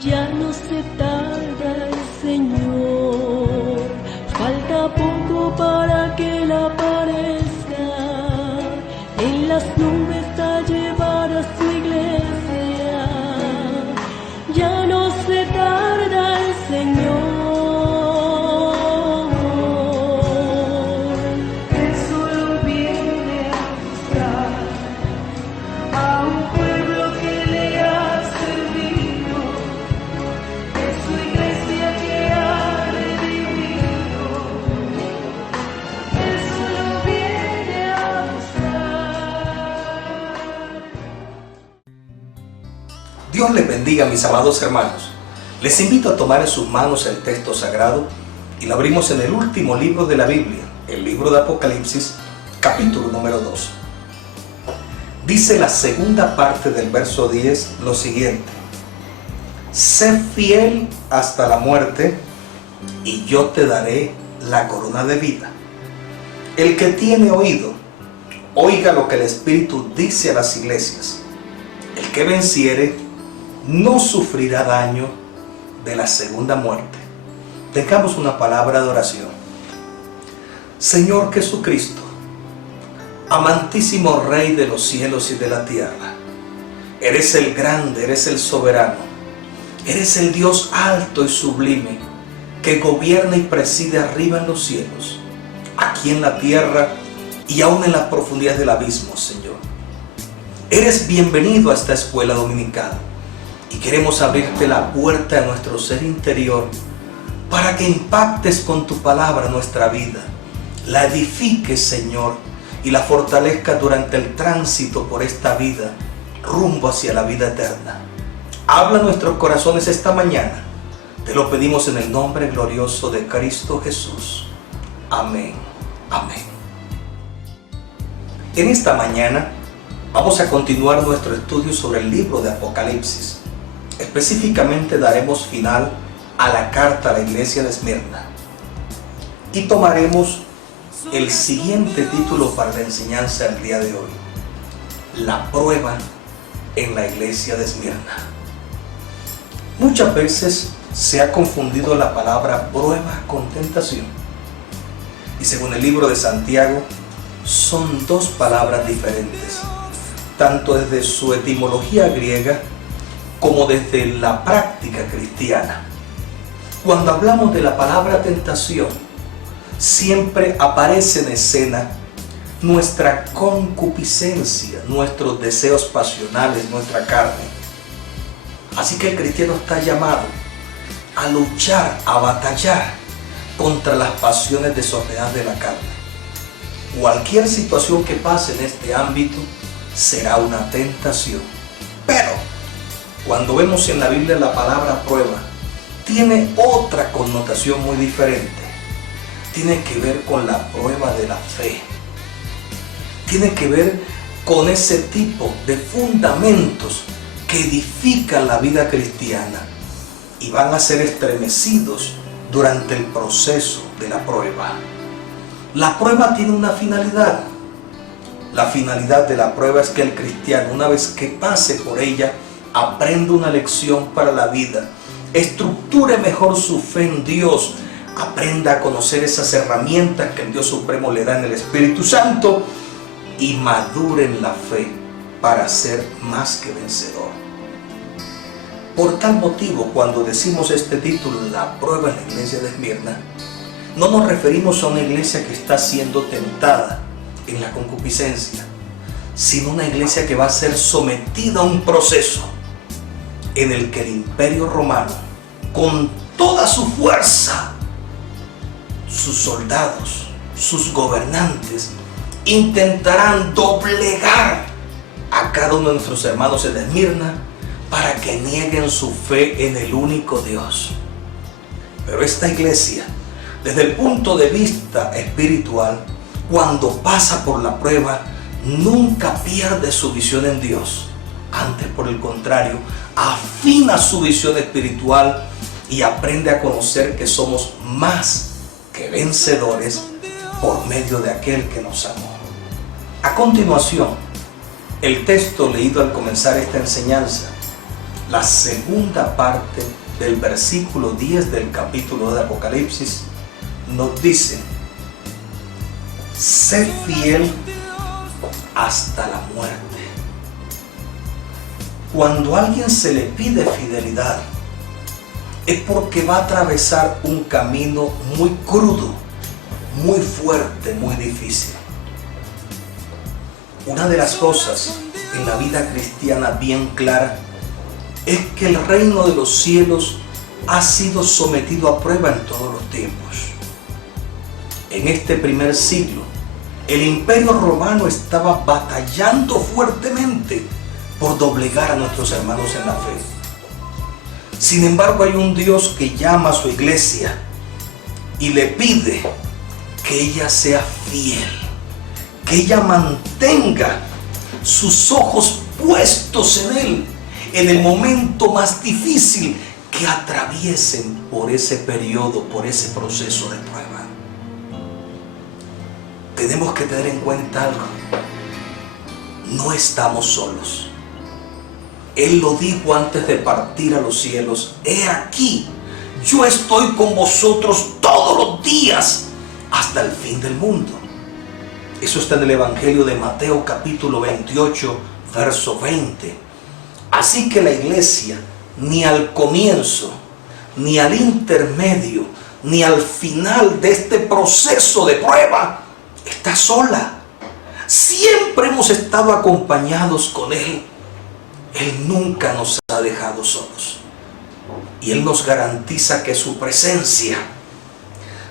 Ya no se tarda el Señor, falta poco para que Él aparezca, en las nubes a llevar a su iglesia. Ya no se tarda el Señor. Él solo viene a buscar a un pueblo que le ha servido, es su iglesia que ha redimido. Él solo viene a buscar. Dios les bendiga, mis amados hermanos. Les invito a tomar en sus manos el texto sagrado y lo abrimos en el último libro de la Biblia, el libro de Apocalipsis, capítulo número 2. Dice la segunda parte del verso 10 lo siguiente: sé fiel hasta la muerte y yo te daré la corona de vida. El que tiene oído, oiga lo que el Espíritu dice a las iglesias. El que venciere no sufrirá daño de la segunda muerte. Tengamos una palabra de oración. Señor Jesucristo, amantísimo Rey de los cielos y de la tierra, eres el grande, eres el soberano, eres el Dios alto y sublime que gobierna y preside arriba en los cielos, aquí en la tierra y aún en las profundidades del abismo, Señor. Eres bienvenido a esta escuela dominical y queremos abrirte la puerta de nuestro ser interior para que impactes con tu palabra nuestra vida, la edifiques, Señor, y la fortalezca durante el tránsito por esta vida, rumbo hacia la vida eterna. Habla a nuestros corazones esta mañana. Te lo pedimos en el nombre glorioso de Cristo Jesús. Amén. Amén. En esta mañana vamos a continuar nuestro estudio sobre el libro de Apocalipsis. Específicamente daremos final a la carta a la iglesia de Esmirna y tomaremos el siguiente título para la enseñanza del día de hoy: la prueba en la iglesia de Esmirna. Muchas veces se ha confundido la palabra prueba con tentación, y según el libro de Santiago son dos palabras diferentes, tanto desde su etimología griega como desde la práctica cristiana. Cuando hablamos de la palabra tentación, siempre aparece en escena nuestra concupiscencia, nuestros deseos pasionales, nuestra carne. Así que el cristiano está llamado a luchar, a batallar contra las pasiones desordenadas de la carne. Cualquier situación que pase en este ámbito será una tentación. Pero cuando vemos en la Biblia la palabra prueba, tiene otra connotación muy diferente. Tiene que ver con la prueba de la fe. Tiene que ver con ese tipo de fundamentos que edifican la vida cristiana y van a ser estremecidos durante el proceso de la prueba. La prueba tiene una finalidad. La finalidad de la prueba es que el cristiano, una vez que pase por ella, aprenda una lección para la vida, estructure mejor su fe en Dios, aprenda a conocer esas herramientas que el Dios Supremo le da en el Espíritu Santo y madure en la fe para ser más que vencedor. Por tal motivo, cuando decimos este título, la prueba en la iglesia de Esmirna, no nos referimos a una iglesia que está siendo tentada en la concupiscencia, sino una iglesia que va a ser sometida a un proceso en el que el Imperio Romano, con toda su fuerza, sus soldados, sus gobernantes, intentarán doblegar a cada uno de nuestros hermanos en Esmirna para que nieguen su fe en el único Dios. Pero esta iglesia, desde el punto de vista espiritual, cuando pasa por la prueba, nunca pierde su visión en Dios. Antes, por el contrario, afina su visión espiritual y aprende a conocer que somos más que vencedores por medio de aquel que nos amó. A continuación, el texto leído al comenzar esta enseñanza la segunda parte del versículo 10 del capítulo de Apocalipsis nos dice: sé fiel hasta la muerte. Cuando a alguien se le pide fidelidad, es porque va a atravesar un camino muy crudo, muy fuerte, muy difícil. Una de las cosas en la vida cristiana bien clara es que el reino de los cielos ha sido sometido a prueba en todos los tiempos. En este primer siglo, el imperio romano estaba batallando fuertemente por doblegar a nuestros hermanos en la fe. Sin embargo, hay un Dios que llama a su iglesia y le pide que ella sea fiel, que ella mantenga sus ojos puestos en Él en el momento más difícil que atraviesen por ese periodo, por ese proceso de prueba. Tenemos que tener en cuenta algo: no estamos solos. Él lo dijo antes de partir a los cielos: he aquí, yo estoy con vosotros todos los días hasta el fin del mundo. Eso está en el Evangelio de Mateo capítulo 28, verso 20. Así que la iglesia, ni al comienzo, ni al intermedio, ni al final de este proceso de prueba, está sola. Siempre hemos estado acompañados con Él. Él nunca nos ha dejado solos. Y Él nos garantiza que su presencia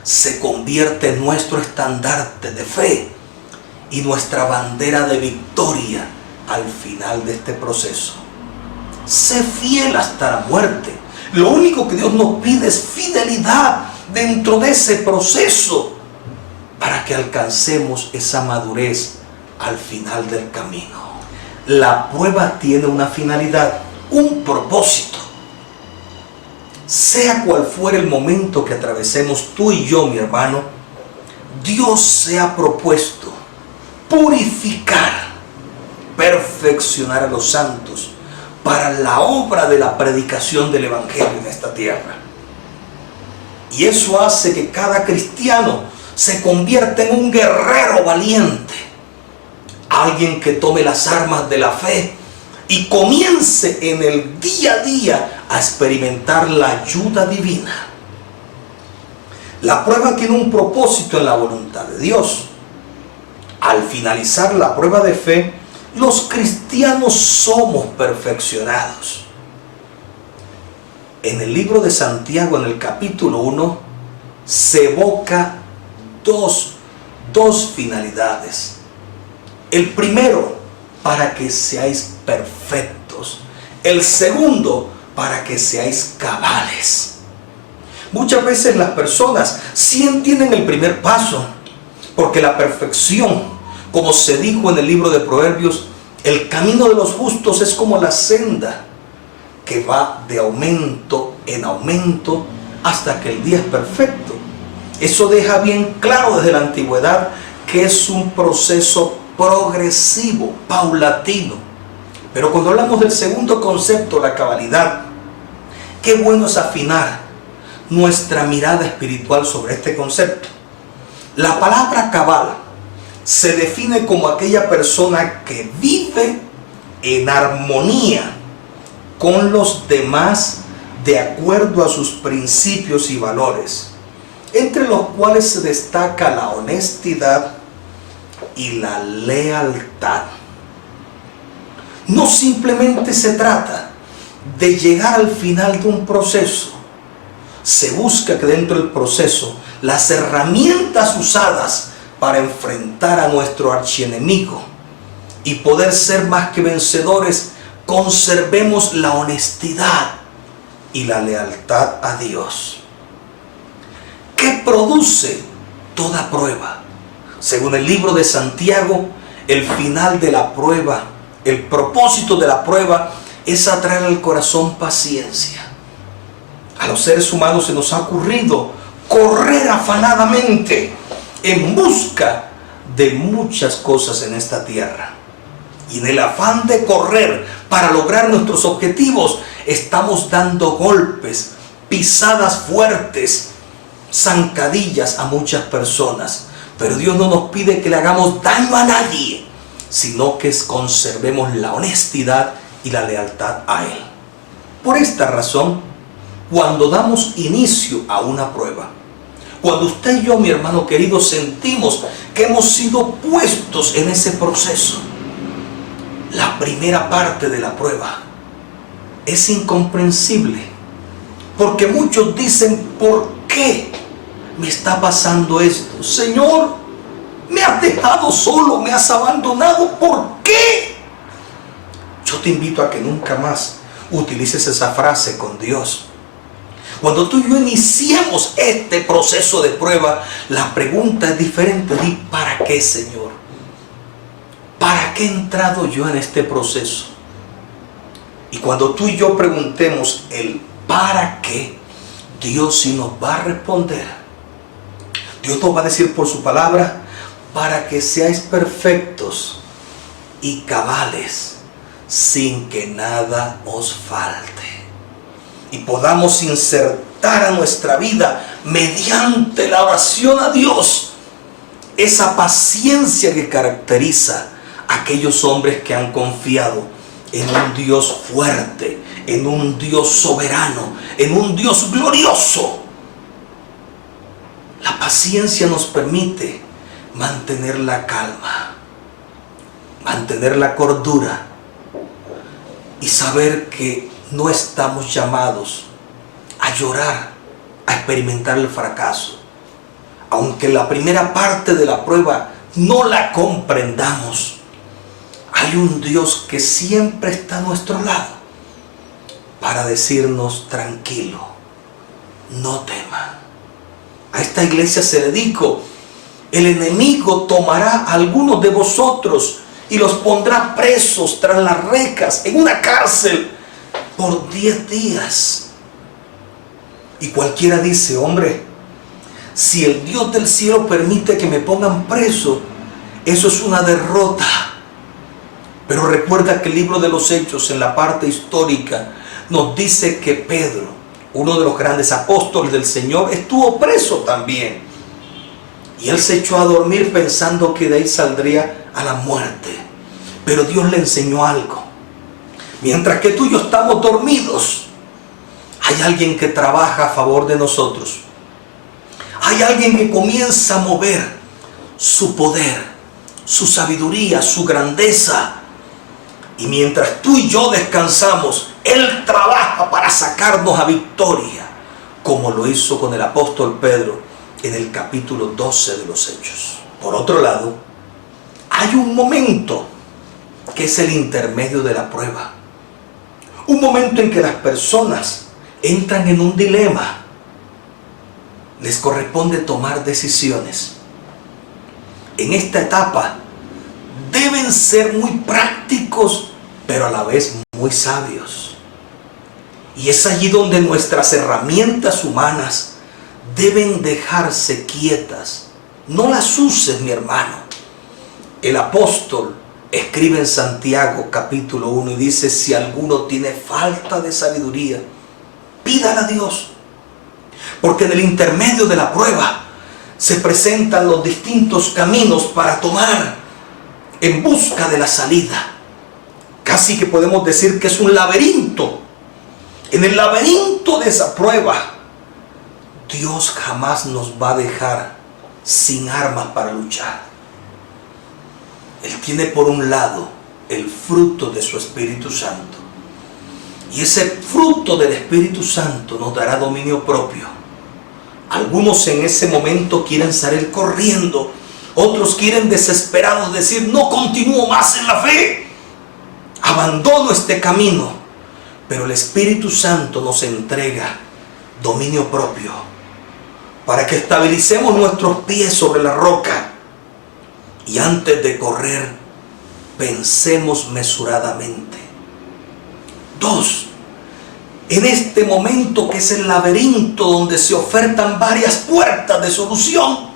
se convierte en nuestro estandarte de fe y nuestra bandera de victoria al final de este proceso. Sé fiel hasta la muerte. Lo único que Dios nos pide es fidelidad dentro de ese proceso para que alcancemos esa madurez al final del camino. La prueba tiene una finalidad, un propósito. Sea cual fuera el momento que atravesemos tú y yo, mi hermano, Dios se ha propuesto purificar, perfeccionar a los santos para la obra de la predicación del Evangelio en esta tierra. Y eso hace que cada cristiano se convierta en un guerrero valiente, alguien que tome las armas de la fe y comience en el día a día a experimentar la ayuda divina. La prueba tiene un propósito en la voluntad de Dios. Al finalizar la prueba de fe, los cristianos somos perfeccionados. En el libro de Santiago, en el capítulo 1, se evoca dos finalidades. El primero, para que seáis perfectos. El segundo, para que seáis cabales. Muchas veces las personas sí entienden el primer paso, porque la perfección, como se dijo en el libro de Proverbios, el camino de los justos es como la senda que va de aumento en aumento hasta que el día es perfecto. Eso deja bien claro desde la antigüedad que es un proceso progresivo, paulatino. Pero cuando hablamos del segundo concepto, la cabalidad, qué bueno es afinar nuestra mirada espiritual sobre este concepto. La palabra cabal se define como aquella persona que vive en armonía con los demás de acuerdo a sus principios y valores, entre los cuales se destaca la honestidad y la lealtad. No simplemente se trata de llegar al final de un proceso. Se busca que dentro del proceso las herramientas usadas para enfrentar a nuestro archienemigo y poder ser más que vencedores, conservemos la honestidad y la lealtad a Dios. ¿Qué produce toda prueba? Según el libro de Santiago, el final de la prueba, el propósito de la prueba es atraer al corazón paciencia. A los seres humanos se nos ha ocurrido correr afanadamente en busca de muchas cosas en esta tierra. Y en el afán de correr para lograr nuestros objetivos, estamos dando golpes, pisadas fuertes, zancadillas a muchas personas. Pero Dios no nos pide que le hagamos daño a nadie, sino que conservemos la honestidad y la lealtad a Él. Por esta razón, cuando damos inicio a una prueba, cuando usted y yo, mi hermano querido, sentimos que hemos sido puestos en ese proceso, la primera parte de la prueba es incomprensible, porque muchos dicen: ¿por qué me está pasando esto? Señor, me has dejado solo, me has abandonado, ¿por qué? Yo te invito a que nunca más utilices esa frase con Dios. Cuando tú y yo iniciamos este proceso de prueba, la pregunta es diferente. Di: ¿para qué, Señor? ¿Para qué he entrado yo en este proceso? Y cuando tú y yo preguntemos el ¿para qué?, Dios sí nos va a responder. Dios nos va a decir por su palabra: para que seáis perfectos y cabales, sin que nada os falte, y podamos insertar a nuestra vida, mediante la oración a Dios, esa paciencia que caracteriza a aquellos hombres que han confiado en un Dios fuerte, en un Dios soberano, en un Dios glorioso. La paciencia nos permite mantener la calma, mantener la cordura y saber que no estamos llamados a llorar, a experimentar el fracaso. Aunque la primera parte de la prueba no la comprendamos, hay un Dios que siempre está a nuestro lado para decirnos: tranquilo, no tema. A esta iglesia se le dijo: el enemigo tomará a algunos de vosotros y los pondrá presos tras las rejas en una cárcel por 10 días. Y cualquiera dice: hombre, si el Dios del cielo permite que me pongan preso, eso es una derrota. Pero recuerda que el libro de los Hechos, en la parte histórica, nos dice que Pedro, uno de los grandes apóstoles del Señor, estuvo preso también. Y él se echó a dormir pensando que de ahí saldría a la muerte. Pero Dios le enseñó algo. Mientras que tú y yo estamos dormidos, hay alguien que trabaja a favor de nosotros. Hay alguien que comienza a mover su poder, su sabiduría, su grandeza. Y mientras tú y yo descansamos, Él trabaja para sacarnos a victoria, como lo hizo con el apóstol Pedro en el capítulo 12 de los Hechos. Por otro lado, hay un momento que es el intermedio de la prueba. Un momento en que las personas entran en un dilema. Les corresponde tomar decisiones. En esta etapa deben ser muy prácticos, pero a la vez muy sabios. Y es allí donde nuestras herramientas humanas deben dejarse quietas. No las uses, mi hermano. El apóstol escribe en Santiago capítulo 1 y dice: si alguno tiene falta de sabiduría, pídala a Dios. Porque en el intermedio de la prueba se presentan los distintos caminos para tomar en busca de la salida. Casi que podemos decir que es un laberinto. En el laberinto de esa prueba, Dios jamás nos va a dejar sin armas para luchar. Él tiene por un lado el fruto de su Espíritu Santo. Y ese fruto del Espíritu Santo nos dará dominio propio. Algunos en ese momento quieren salir corriendo. Otros quieren desesperados decir: no continúo más en la fe, abandono este camino. Pero el Espíritu Santo nos entrega dominio propio para que estabilicemos nuestros pies sobre la roca. Y antes de correr, pensemos mesuradamente. 2. En este momento que es el laberinto donde se ofertan varias puertas de solución,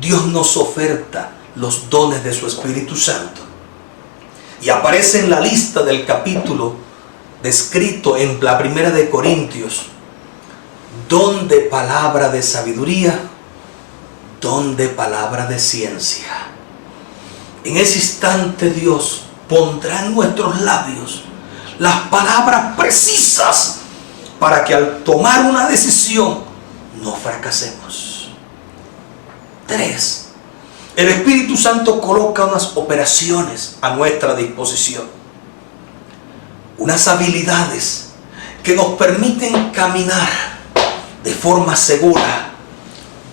Dios nos oferta los dones de su Espíritu Santo. Y aparece en la lista del capítulo descrito en la primera de Corintios, donde palabra de sabiduría, donde palabra de ciencia. En ese instante Dios pondrá en nuestros labios las palabras precisas para que al tomar una decisión no fracasemos. 3. El Espíritu Santo coloca unas operaciones a nuestra disposición, unas habilidades que nos permiten caminar de forma segura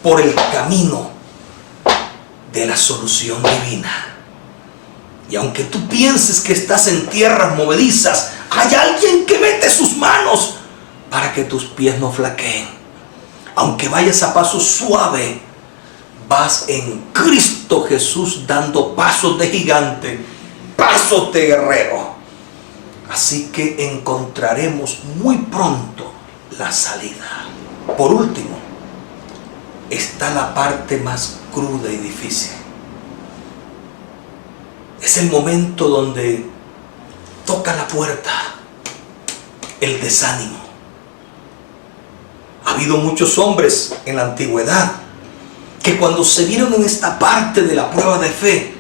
por el camino de la solución divina. Y aunque tú pienses que estás en tierras movedizas, hay alguien que mete sus manos para que tus pies no flaqueen. Aunque vayas a paso suave, vas en Cristo Jesús dando pasos de gigante, pasos de guerrero. Así que encontraremos muy pronto la salida. Por último, está la parte más cruda y difícil. Es el momento donde toca la puerta el desánimo. Ha habido muchos hombres en la antigüedad que cuando se vieron en esta parte de la prueba de fe,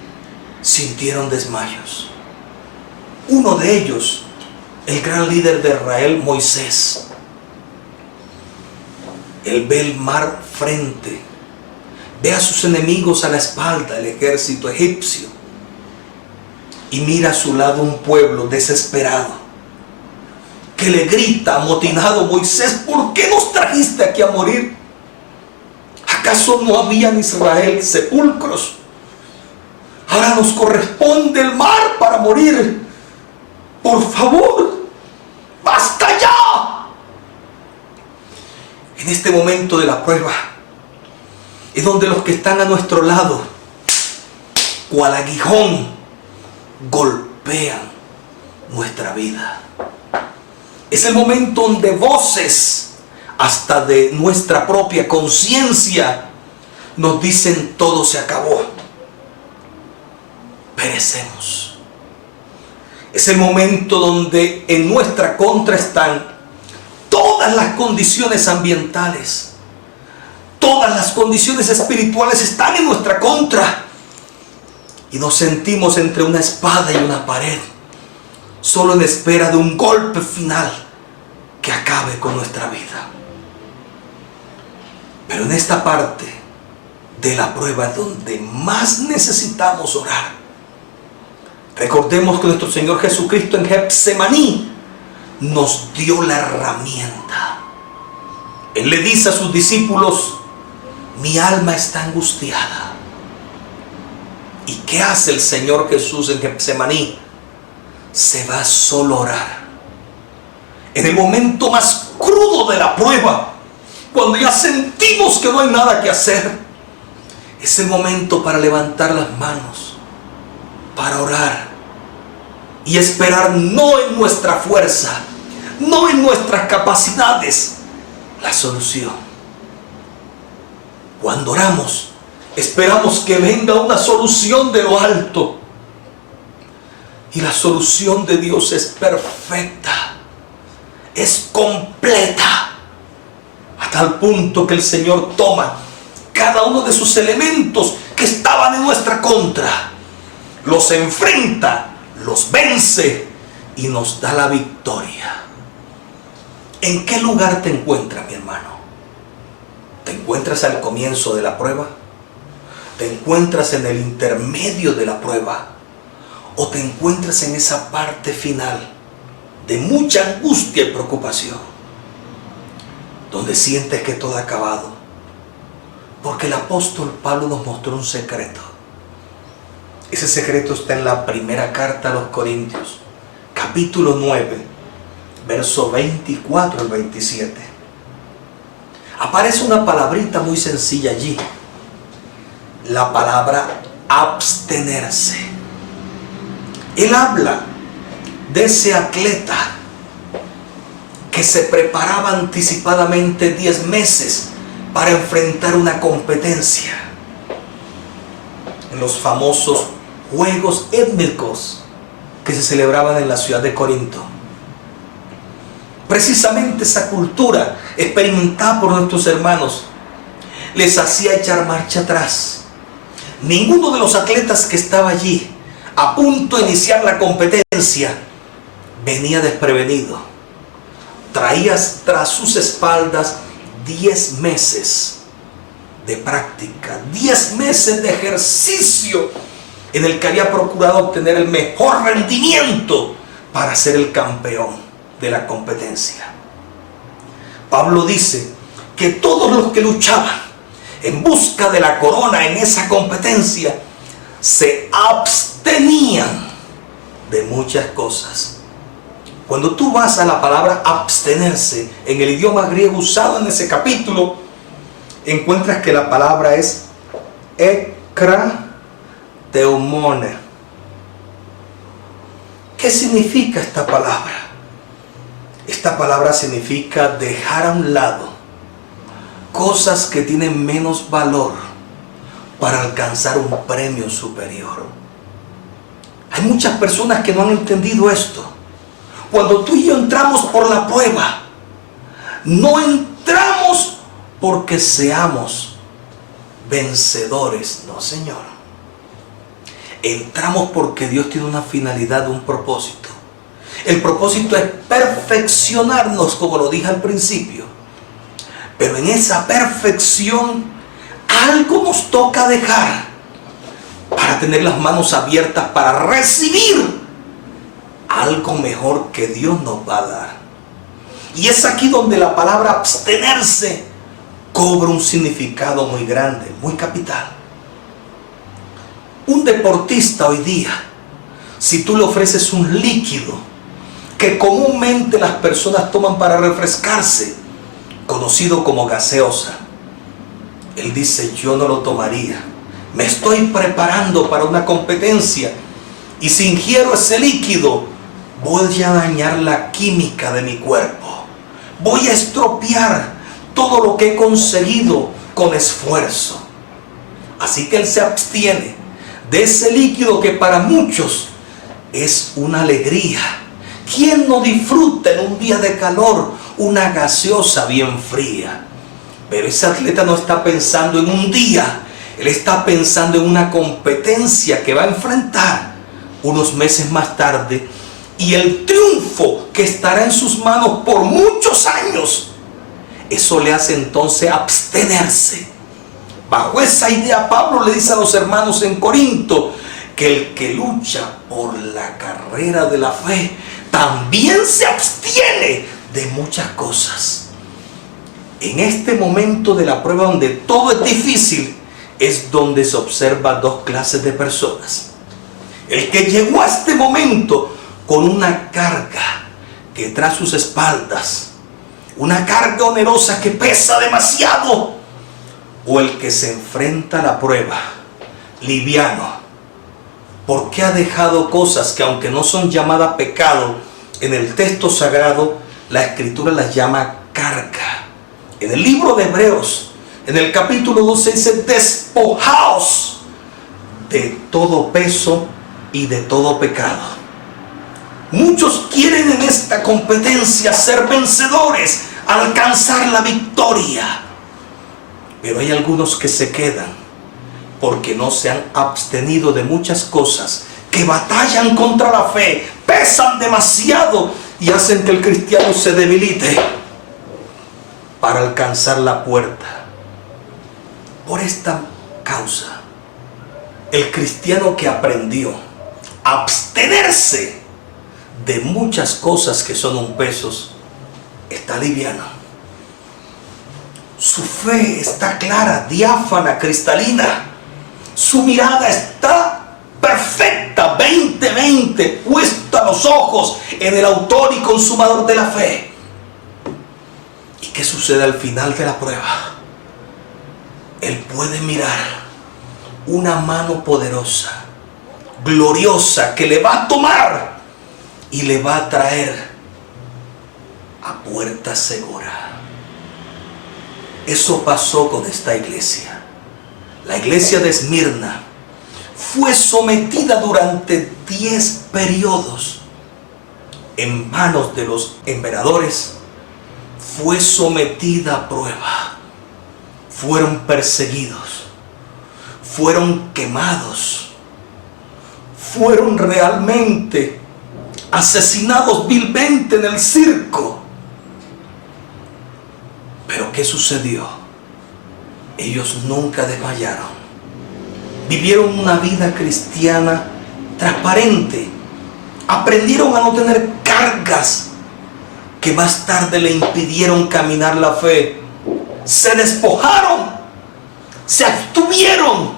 sintieron desmayos. Uno de ellos, el gran líder de Israel, Moisés. Él ve el mar frente, ve a sus enemigos a la espalda, el ejército egipcio, y mira a su lado un pueblo desesperado que le grita amotinado: Moisés, ¿por qué nos trajiste aquí a morir? ¿Acaso no había en Israel sepulcros? Ahora nos corresponde el mar para morir. Por favor, ¡basta ya! En este momento de la prueba es donde los que están a nuestro lado, cual aguijón, golpean nuestra vida. Es el momento donde voces, hasta de nuestra propia conciencia, nos dicen: todo se acabó, perecemos. Es el momento donde en nuestra contra están todas las condiciones ambientales, todas las condiciones espirituales están en nuestra contra, y nos sentimos entre una espada y una pared, solo en espera de un golpe final que acabe con nuestra vida. Pero en esta parte de la prueba donde más necesitamos orar, recordemos que nuestro Señor Jesucristo en Getsemaní nos dio la herramienta. Él le dice a sus discípulos: mi alma está angustiada. ¿Y qué hace el Señor Jesús en Getsemaní? Se va solo a orar. En el momento más crudo de la prueba, cuando ya sentimos que no hay nada que hacer, es el momento para levantar las manos, para orar y esperar no en nuestra fuerza, no en nuestras capacidades, la solución. Cuando oramos, esperamos que venga una solución de lo alto. Y la solución de Dios es perfecta, es completa, a tal punto que el Señor toma cada uno de sus elementos que estaban en nuestra contra, los enfrenta, los vence y nos da la victoria. ¿En qué lugar te encuentras, mi hermano? ¿Te encuentras al comienzo de la prueba? ¿Te encuentras en el intermedio de la prueba? ¿O te encuentras en esa parte final de mucha angustia y preocupación, donde sientes que todo ha acabado? Porque el apóstol Pablo nos mostró un secreto. Ese secreto está en la primera carta a los Corintios, capítulo 9, verso 24 al 27. Aparece una palabrita muy sencilla allí, la palabra abstenerse. Él habla de ese atleta que se preparaba anticipadamente 10 meses para enfrentar una competencia en los famosos Juegos Étnicos que se celebraban en la ciudad de Corinto. Precisamente esa cultura experimentada por nuestros hermanos les hacía echar marcha atrás. Ninguno de los atletas que estaba allí a punto de iniciar la competencia venía desprevenido. Traía tras sus espaldas 10 meses de práctica, 10 meses de ejercicio en el que había procurado obtener el mejor rendimiento para ser el campeón de la competencia. Pablo dice que todos los que luchaban en busca de la corona en esa competencia se abstenían de muchas cosas. Cuando tú vas a la palabra abstenerse en el idioma griego usado en ese capítulo, encuentras que la palabra es ekrateumone. ¿Qué significa esta palabra? Esta palabra significa dejar a un lado cosas que tienen menos valor para alcanzar un premio superior. Hay muchas personas que no han entendido esto. Cuando tú y yo entramos por la prueba, no entramos porque seamos vencedores, no, Señor. Entramos porque Dios tiene una finalidad, un propósito. El propósito es perfeccionarnos, como lo dije al principio. Pero en esa perfección, algo nos toca dejar para tener las manos abiertas para recibir algo mejor que Dios nos va a dar. Y es aquí donde la palabra abstenerse cobra un significado muy grande, muy capital. Un deportista hoy día, si tú le ofreces un líquido que comúnmente las personas toman para refrescarse, conocido como gaseosa, él dice: yo no lo tomaría, me estoy preparando para una competencia y si ingiero ese líquido voy a dañar la química de mi cuerpo, voy a estropear todo lo que he conseguido con esfuerzo. Así que él se abstiene de ese líquido que para muchos es una alegría. ¿Quién no disfruta en un día de calor una gaseosa bien fría? Pero ese atleta no está pensando en un día, él está pensando en una competencia que va a enfrentar unos meses más tarde y el triunfo que estará en sus manos por muchos años. Eso le hace entonces abstenerse. Bajo esa idea, Pablo le dice a los hermanos en Corinto que el que lucha por la carrera de la fe también se abstiene de muchas cosas. En este momento de la prueba donde todo es difícil, es donde se observan dos clases de personas. El que llegó a este momento con una carga que trae sus espaldas, una carga onerosa que pesa demasiado, o el que se enfrenta a la prueba liviano, porque ha dejado cosas que, aunque no son llamadas pecado en el texto sagrado, la escritura las llama carga. En el libro de Hebreos, en el capítulo 12 dice: despojaos de todo peso y de todo pecado. Muchos quieren en esta competencia ser vencedores, alcanzar la victoria. Pero hay algunos que se quedan porque no se han abstenido de muchas cosas que batallan contra la fe, pesan demasiado y hacen que el cristiano se debilite para alcanzar la puerta. Por esta causa, el cristiano que aprendió a abstenerse de muchas cosas que son un peso, está liviano. Su fe está clara, diáfana, cristalina. Su mirada está perfecta, 20/20, puesta los ojos en el autor y consumador de la fe. ¿Y qué sucede al final de la prueba? Él puede mirar una mano poderosa, gloriosa, que le va a tomar y le va a traer a puerta segura. Eso pasó con esta iglesia. La iglesia de Esmirna fue sometida durante 10 periodos en manos de los emperadores, fue sometida a prueba, fueron perseguidos, fueron quemados, fueron realmente asesinados vilmente en el circo. Pero ¿qué sucedió? Ellos nunca desmayaron. Vivieron una vida cristiana transparente. Aprendieron a no tener cargas que más tarde le impidieron caminar la fe. Se despojaron, se abstuvieron.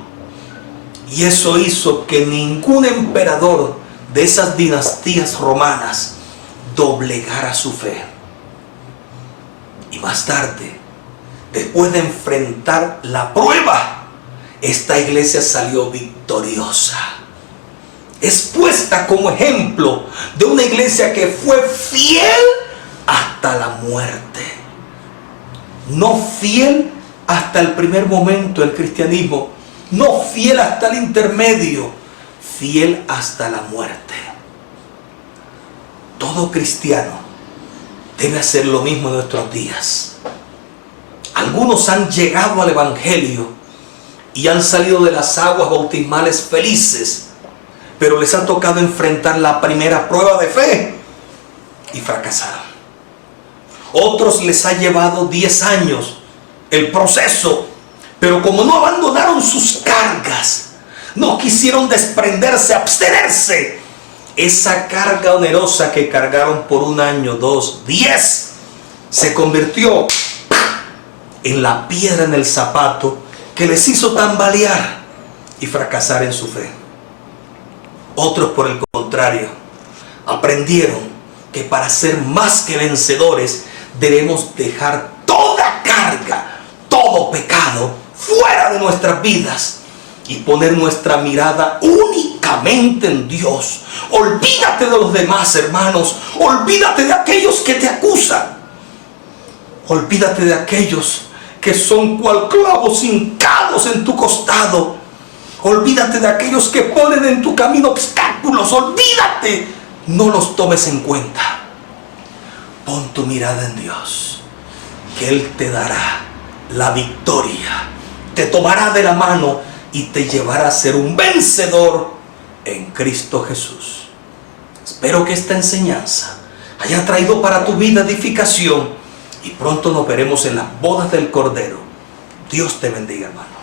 Y eso hizo que ningún emperador de esas dinastías romanas doblegara su fe. Y más tarde, después de enfrentar la prueba, esta iglesia salió victoriosa. Es puesta como ejemplo de una iglesia que fue fiel hasta la muerte. No fiel hasta el primer momento del cristianismo, no fiel hasta el intermedio, fiel hasta la muerte. Todo cristiano debe hacer lo mismo en nuestros días. Algunos han llegado al evangelio y han salido de las aguas bautismales felices, pero les ha tocado enfrentar la primera prueba de fe y fracasaron. Otros les ha llevado 10 años el proceso, pero como no abandonaron sus cargas, no quisieron desprenderse, abstenerse, esa carga onerosa que cargaron por 1 año, 2, 10, se convirtió en la piedra en el zapato que les hizo tambalear y fracasar en su fe. Otros, por el contrario, aprendieron que para ser más que vencedores debemos dejar toda carga, todo pecado fuera de nuestras vidas y poner nuestra mirada únicamente en Dios. Olvídate de los demás, hermanos. Olvídate de aquellos que te acusan. Olvídate de aquellos que son cual clavos hincados en tu costado. Olvídate de aquellos que ponen en tu camino obstáculos. Olvídate. No los tomes en cuenta. Pon tu mirada en Dios, que Él te dará la victoria. Te tomará de la mano y te llevará a ser un vencedor en Cristo Jesús. Espero que esta enseñanza haya traído para tu vida edificación y pronto nos veremos en las bodas del Cordero. Dios te bendiga, hermano.